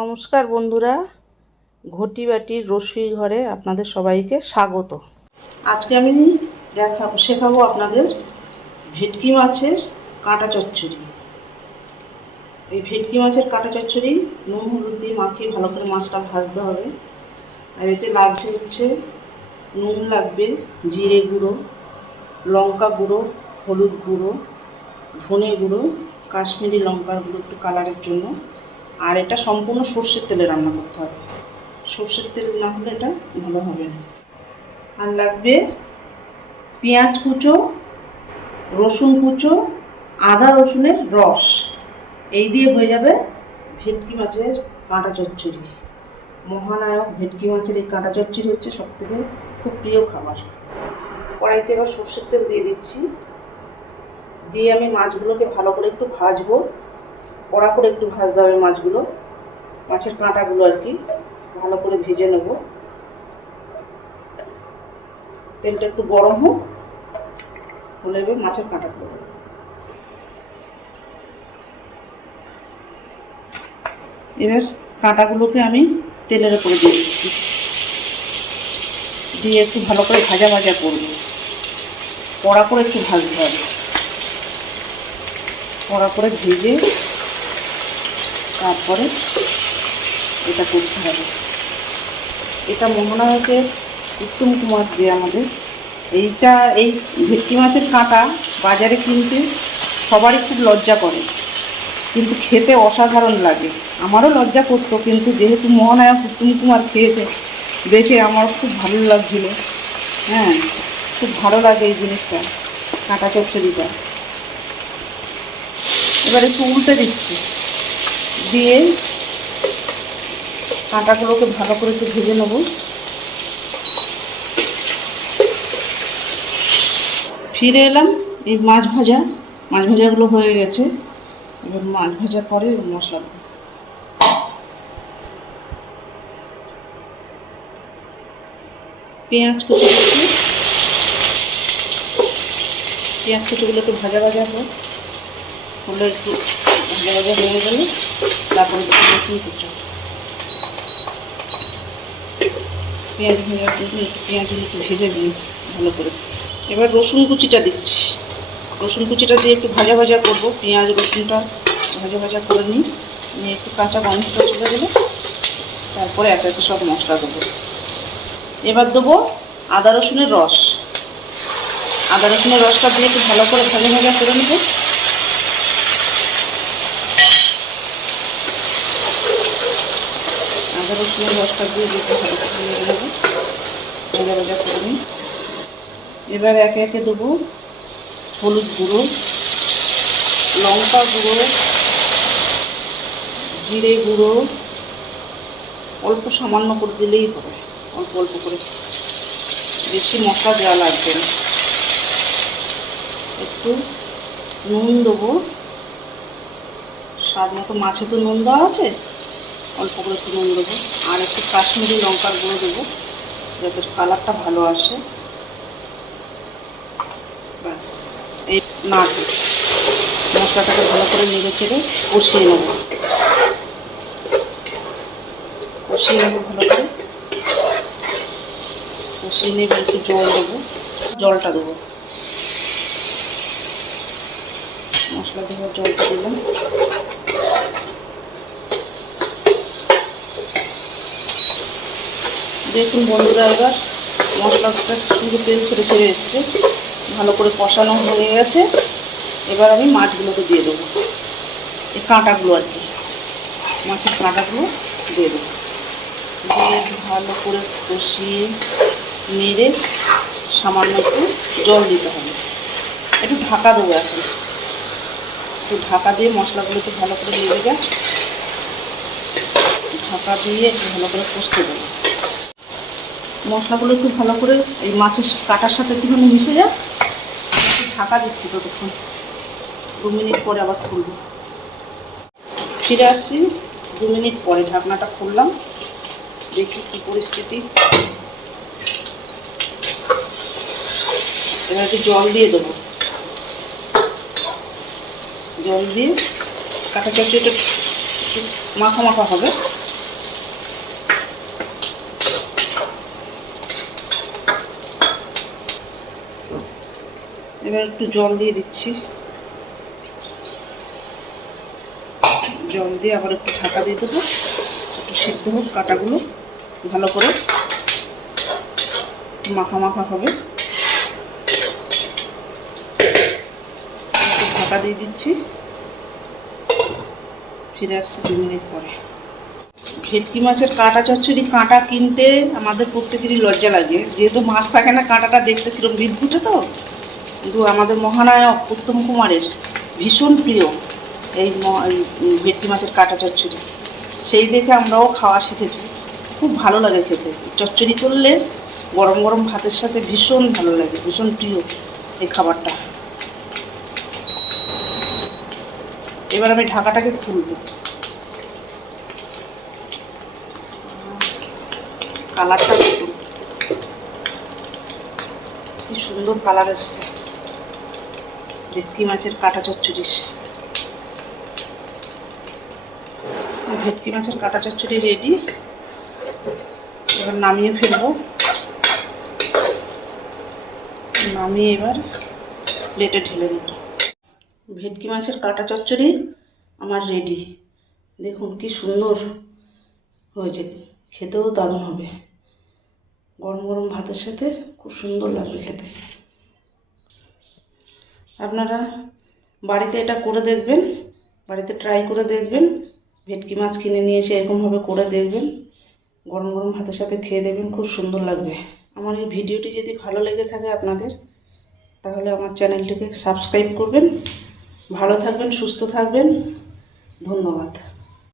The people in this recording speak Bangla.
নমস্কার বন্ধুরা, ঘটি বাটির রসুই ঘরে আপনাদের সবাইকে স্বাগত। আজকে আমি শেখাবো আপনাদের ভেটকি মাছের কাঁটা চচ্চড়ি। এই ভেটকি মাছের কাঁটা চচ্চড়ি নুন হলুদ দিয়ে মাখিয়ে ভালো করে মাছটা ভাজতে হবে। আর এতে লাগছে হচ্ছে নুন লাগবে, জিরে গুঁড়ো, লঙ্কা গুঁড়ো, হলুদ গুঁড়ো, ধনে গুঁড়ো, কাশ্মীরি লঙ্কার গুঁড়ো একটু কালারের জন্য। আর এটা সম্পূর্ণ সর্ষের তেলে রান্না করতে হবে, সর্ষের তেল না হলে এটা ভালো হবে না। আর লাগবে পেঁয়াজ কুচো, রসুন কুচো, আদা রসুনের রস। এই দিয়ে হয়ে যাবে ভেটকি মাছের কাঁটা চচ্চড়ি। মহানায়ক ভেটকি মাছের এই কাঁটা চচ্চড়ি হচ্ছে সবথেকে খুব প্রিয় খাবার। কড়াইতে এবার সর্ষের তেল দিয়ে দিচ্ছি। দিয়ে আমি মাছগুলোকে ভালো করে একটু ভাজবো, কড়া করে একটু ভাজতে হবে মাছগুলো, মাছের কাঁটাগুলো আর কি ভালো করে ভেজে নেব। তেলটা একটু গরম হোক, হলে এবার মাছের কাঁটাগুলো দেবো। এবার কাঁটাগুলোকে আমি তেলের উপরে দিয়ে দিচ্ছি, দিয়ে একটু ভালো করে ভাজা ভাজা করব, কড়া করে একটু ভাজতে হবে। কড়া করে ভেজে তারপরে এটা করতে হবে। এটা মোহনায়কের উত্তম কুমার যে আমাদের এই ভেটকি মাছের কাঁটা বাজারে কিনতে সবারই খুব লজ্জা করে, কিন্তু খেতে অসাধারণ লাগে। আমারও লজ্জা করতো, কিন্তু যেহেতু মোহনায়ক উত্তম কুমার খেয়েছে দেখে আমার খুব ভালো লাগছিল। হ্যাঁ, খুব ভালো লাগে এই জিনিসটা, কাঁটা চচ্চড়িটা। এবার একটু উল্টে দিচ্ছি, দিয়ে কাঁটাগুলোকে ভালো করে একটু ভেজে নেব। ফিরে এলাম, এই মাছ ভাজাগুলো হয়ে গেছে। এবার মাছ ভাজার পরে মশলা দেবো। পেঁয়াজ কুচি দিচ্ছি, পেঁয়াজ কুচিগুলো একটু ভাজা হোক, হলে একটু ভাজা হয়ে গেলে তারপরে রসুন কুচো। পেঁয়াজ ভাজার জন্য পেঁয়াজগুলো একটু ভেজে দিই ভালো করে। এবার রসুন কুচিটা দিচ্ছি, রসুন কুচিটা দিয়ে একটু ভাজা করব। পেঁয়াজ রসুনটা ভাজা করে নিই, নিয়ে একটু কাঁচা গন্ধটা চলে গেলে তারপরে একে সব মশলা দেবো। এবার দেবো আদা রসুনের রস। আদা রসুনের রসটা দিয়ে একটু ভালো করে ভাজা করে নেব। আদা রসুনের রসটা দিয়ে একটু ভালো করে নেব, ভাজা করে নিই। এবার একে একে দেবো হলুদ গুঁড়ো, লঙ্কা গুঁড়ো, জিরে গুঁড়ো, অল্প সামান্য করে দিলেই হবে, অল্প অল্প করে, বেশি মশলা দেওয়া লাগবে না। একটু নুন দেবো স্বাদ মতো, মাছে তো নুন দেওয়া আছে, অল্প করে একটু নুন দেবো। আর একটু কাশ্মীরি লঙ্কার গুঁড়ো দেবো যাতে কালারটা ভালো আসে। ব্যাস, এই মশলাটাকে ভালো করে নেড়ে চেড়ে কষিয়ে নেব ভালো করে। কষিয়ে নিয়ে একটু জল দেবো, জলটা দেবো, মশলা দেওয়ার জলটা দিলাম। দেখুন বন্ধুরা, এবার মশলাটা শুধু তেল ছেড়ে এসছে, ভালো করে কষানো হয়ে গেছে। এবার আমি মাছগুলোকে দিয়ে দেবো, এই কাঁটাগুলো আর কি, মাছের কাঁটাগুলো দিয়ে দেবো। দিয়ে ভালো করে কষিয়ে নেড়ে সামান্য একটু জল দিতে হবে। একটু ঢাকা দেবো এখন, একটু ঢাকা দিয়ে মশলাগুলোকে ভালো করে নেড়ে যায়, ঢাকা দিয়ে একটু ভালো করে কষতে দেবো। মশলাগুলো একটু ভালো করে এই মাছের কাঁটার সাথে একটুখানি মিশে যায়। একটু ঢাকা দিচ্ছি ততক্ষণ, 2 মিনিট পরে আবার খুলবো। ফিরে আসছি 2 মিনিট পরে, ঢাকনাটা খুললাম, দেখি কী পরিস্থিতি। এবার একটু জল দিয়ে দেবো, জল দিয়ে কাঁটা চচ্চড়িটা একটু মাখা হবে, এবার একটু জল দিয়ে দিচ্ছি, জল দিয়ে আবার একটু ঢাকা দিয়ে দেবো, একটু সিদ্ধ হোক, কাটাগুলো ভালো করে মাখা মাখা হবে। একটু ঢাকা দিয়ে দিচ্ছি, ফিরে আসছি 2 মিনিট পরে। ভেটকি মাছের কাঁটা চচ্চড়ি কাঁটা কিনতে আমাদের প্রত্যেকেরই লজ্জা লাগে, যেহেতু মাছ থাকে না, কাঁটাটা দেখতে কিরম বিদঘুটে, তো কিন্তু আমাদের মহানায়ক উত্তম কুমারের ভীষণ প্রিয় এই ভেটকি মাছের কাঁটা চচ্চড়ি, সেই দেখে আমরাও খাওয়া শিখেছি। খুব ভালো লাগে খেতে, চচ্চড়ি করলে গরম গরম ভাতের সাথে ভীষণ ভালো লাগে, ভীষণ প্রিয় এই খাবারটা। এবার আমি ঢাকাটাকে খুলব। কালারটা দেখুন কি সুন্দর কালার এসছে ভেটকি মাছের কাঁটা চচ্চড়ি। ভেটকি মাছের কাঁটা চচ্চড়ি রেডি। এবার নামিয়ে ফেলবো, নামিয়ে এবার প্লেটে ঢেলে দেব। ভেটকি মাছের কাঁটা চচ্চড়ি আমার রেডি। দেখুন কি সুন্দর হয়েছে, খেতেও দারুণ হবে, গরম গরম ভাতের সাথে খুব সুন্দর লাগবে খেতে। আপনারা বাড়িতে এটা করে দেখবেন, বাড়িতে ট্রাই করে দেখবেন। ভেটকি মাছ কিনে নিয়ে এসে এরকমভাবে করে দেখবেন, গরম গরম ভাতের সাথে খেয়ে দেখবেন, খুব সুন্দর লাগবে। আমার এই ভিডিওটি যদি ভালো লেগে থাকে আপনাদের, তাহলে আমার চ্যানেলটিকে সাবস্ক্রাইব করবেন। ভালো থাকবেন, সুস্থ থাকবেন, ধন্যবাদ।